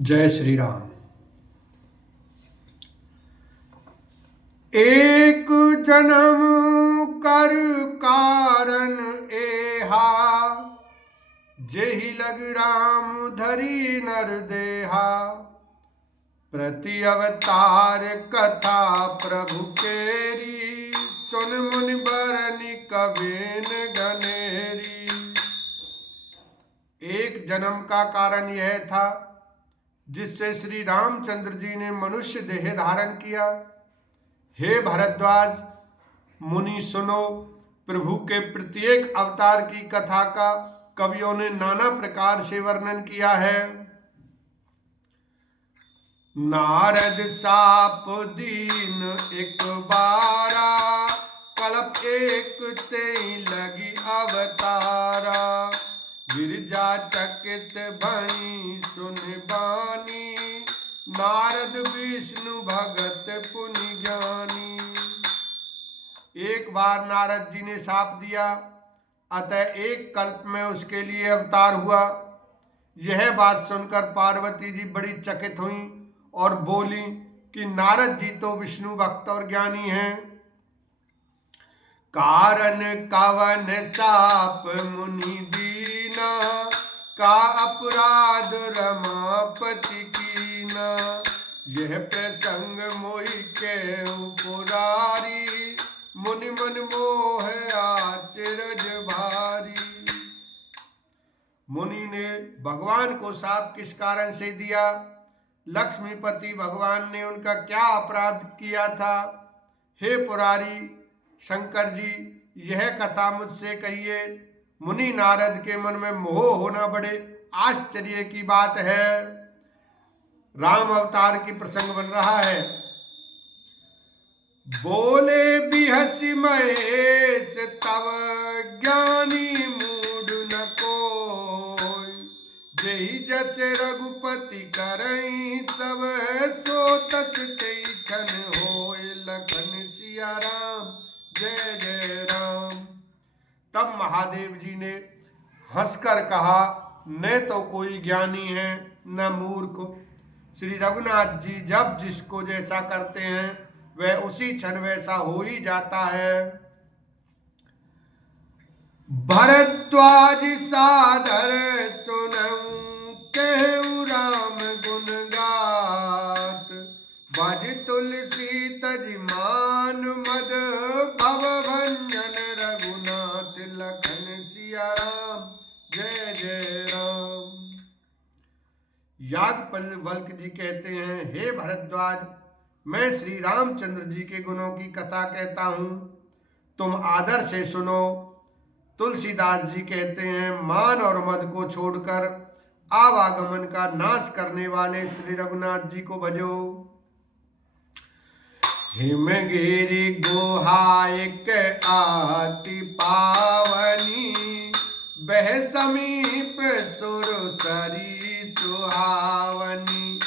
जय श्री राम। एक जन्म कर कारण एहा, जेहि लग राम धरी नर देहा। प्रति अवतार कथा प्रभु केरी, सुन मुनि बरनि कबीन गनेरी। एक जन्म का कारण यह था जिससे श्री रामचंद्र जी ने मनुष्य देह धारण किया। हे भरद्वाज मुनि सुनो, प्रभु के प्रत्येक अवतार की कथा का कवियों ने नाना प्रकार से वर्णन किया है। नारद साप दीन एक बारा, कल्प एक ते लगी अवतारा। गिरजा चकित भई सुन बानी, नारद विष्णु भगत पुनि ज्ञानी। एक बार नारद जी ने शाप दिया, अतः एक कल्प में उसके लिए अवतार हुआ। यह बात सुनकर पार्वती जी बड़ी चकित हुई और बोली कि नारद जी तो विष्णु भक्त और ज्ञानी हैं। कारण कवन शाप मुनि दीना, का अपराध रमापति कीना। यह प्रसंग मोहि केहु पुरारी, मुनि मन मोह आचरज भारी। मुनि ने भगवान को शाप किस कारण से दिया? लक्ष्मीपति भगवान ने उनका क्या अपराध किया था? हे पुरारी शंकर जी, यह कथा मुझसे कहिए। मुनि नारद के मन में मोह होना बड़े आश्चर्य की बात है। राम अवतार की प्रसंग बन रहा है। बोले बिहसि महेश तव, ज्ञानी मूड न कोय। जेहि जस रघुपति करई सब, सो तस तेई खन होय। लखन सिया राम जय जय राम। तब महादेव जी ने हंसकर कहा, न तो कोई ज्ञानी है न मूर्ख। श्री रघुनाथ जी जब जिसको जैसा करते हैं वह उसी क्षण वैसा हो ही जाता है। भरद्वाज सादर सुनऊं, कहूँ राम गुण गात। भज तुलसी तज मान मद, भव भंजन रघुनाथ। लखन सिया राम जय जय राम। याज्ञवल्क्य जी कहते हैं, हे भरद्वाज, मैं श्री रामचंद्र जी के गुणों की कथा कहता हूँ, तुम आदर से सुनो। तुलसीदास जी कहते हैं, मान और मद को छोड़कर आवागमन का नाश करने वाले श्री रघुनाथ जी को भजो। हिमगिरि गुहायक आति पावनी, बह समीप सुरसरी सुहावनी।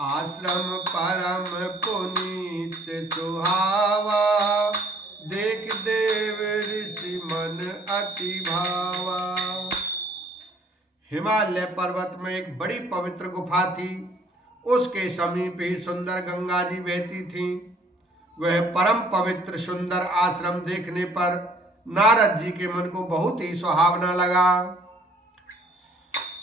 आश्रम परम पुनीत सुहावा, देख देव ऋषि मन अति भावा। हिमालय पर्वत में एक बड़ी पवित्र गुफा थी। उसके समीप ही सुंदर गंगा जी बहती थी। वह परम पवित्र सुंदर आश्रम देखने पर नारद जी के मन को बहुत ही सुहावना लगा।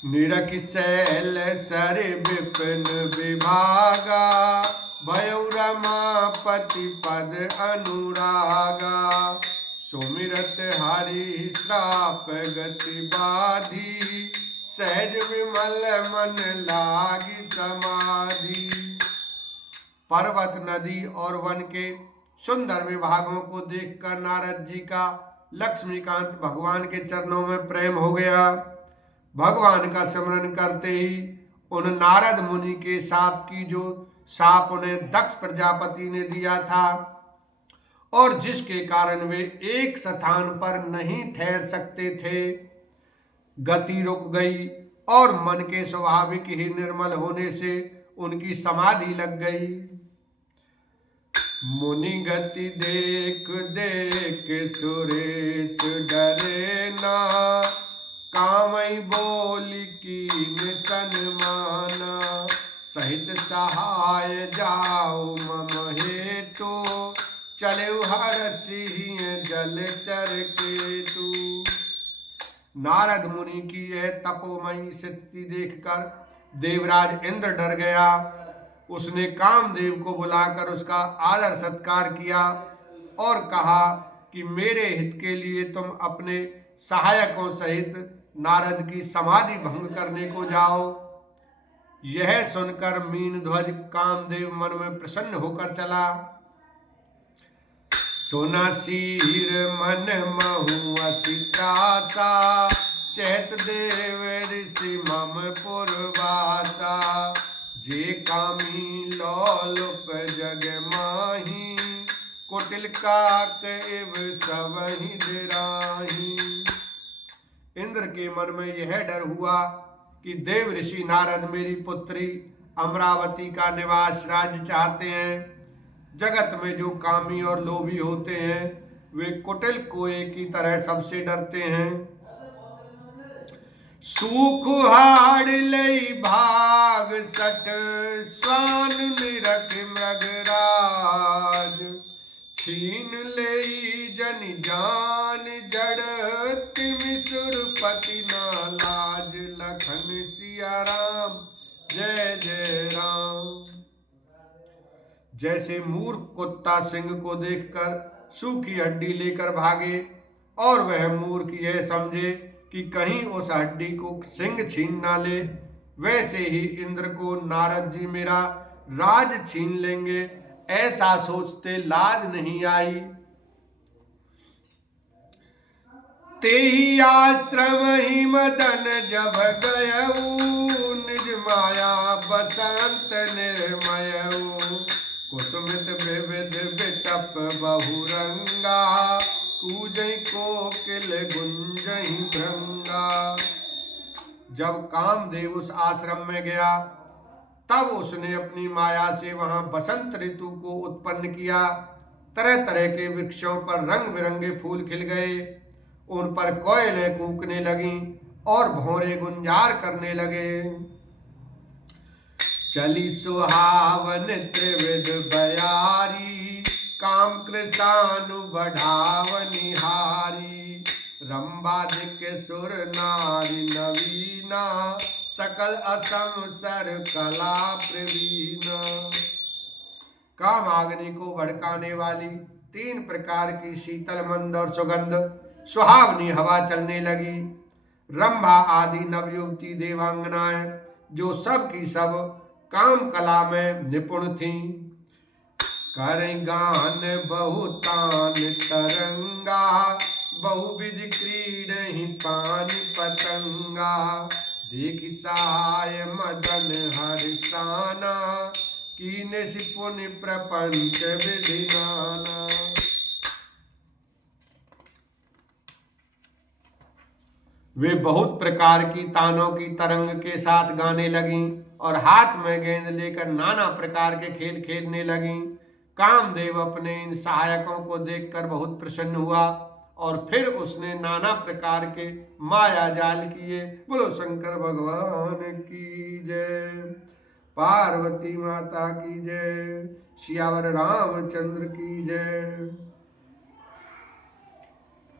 निरख शैल सर विपिन विभागा, भयउ रमापति पद अनुरागा। सुमिरत हरि श्राप गति बाधी, सहज विमल मन लागी समाधि। पर्वत नदी और वन के सुंदर विभागों को देखकर नारद जी का लक्ष्मीकांत भगवान के चरणों में प्रेम हो गया। भगवान का स्मरण करते ही उन नारद मुनि के शाप उन्हें दक्ष प्रजापति ने दिया था, और जिसके कारण वे एक स्थान पर नहीं ठहर सकते थे, गति रुक गई और मन के स्वाभाविक ही निर्मल होने से उनकी समाधि लग गई। मुनि गति देख देख सुरेश डरे ना, कामई बोली कीन तन माना। सहित सहाय जाओ मम हेतु चले हर सिंह जलचर केतु। नारद मुनि की यह तपोमयी स्थिति देखकर देवराज इंद्र डर गया। उसने कामदेव को बुलाकर उसका आदर सत्कार किया और कहा कि मेरे हित के लिए तुम अपने सहायकों सहित नारद की समाधि भंग करने को जाओ। यह सुनकर मीन ध्वज कामदेव मन में प्रसन्न होकर चला। सुना सीर मन महु असित्रासा चैत देव ऋषि मम पुरवासा। जे कामी लोलुप जग माही कुटिल काक इव सबहि दिराही। इंद्र के मन में यह डर हुआ कि देव ऋषि नारद मेरी पुत्री अमरावती का निवास राज्य चाहते हैं। जगत में जो कामी और लोभी होते हैं वे कुटिल कोए की तरह सबसे डरते हैं। सूख हाड़ लई भाग सठ स्वान निरख मृगराज। छीन लई जन जान जड़ तिमि सुरपति ना लाज। लखन सिया राम जय जय राम। जैसे मूर्ख कुत्ता सिंह को देखकर सूखी हड्डी लेकर भागे और वह मूर्ख यह समझे कि कहीं उस हड्डी को सिंह छीन ना ले, वैसे ही इंद्र को नारद जी मेरा राज छीन लेंगे ऐसा सोचते लाज नहीं आई। तेहि आश्रम ही मदन जब गयऊ निज माया बसंत निर्मयऊ। कुसुमित विविध बिटप बहुरंगा कूजई कोकिल गुंजई भृंगा। जब कामदेव उस आश्रम में गया तब उसने अपनी माया से वहां बसंत ऋतु को उत्पन्न किया। तरह तरह के वृक्षों पर रंग बिरंगे फूल खिल गए। उन पर कोयलें कूकने लगी और भौरे गुंजार करने लगे। चली सुहावन त्रिविध बयारी काम कृषानु बढ़ावनी हारी। रंबादिक सुर नारी नवीना सकल असम सर कला प्रवीण। कामाग्नि को भड़काने वाली 3 प्रकार की शीतल मंद और सुगंध सुहावनी हवा चलने लगी। रंभा आदि नवयुवती देवांगनाएं जो सब की सब काम कला में निपुण थीं। करें गान बहुतान तरंगा बहुविध क्रीडहि पानी पतंगा। देखि सहाय मदन हरिसाना कीने पुनि प्रपंच विधि नाना। वे बहुत प्रकार की तानों की तरंग के साथ गाने लगीं और हाथ में गेंद लेकर नाना प्रकार के खेल खेलने लगीं। कामदेव अपने इन सहायकों को देखकर बहुत प्रसन्न हुआ और फिर उसने नाना प्रकार के माया जाल किए। बोलो शंकर भगवान की जय, पार्वती माता की जय, सियावर रामचंद्र की जय।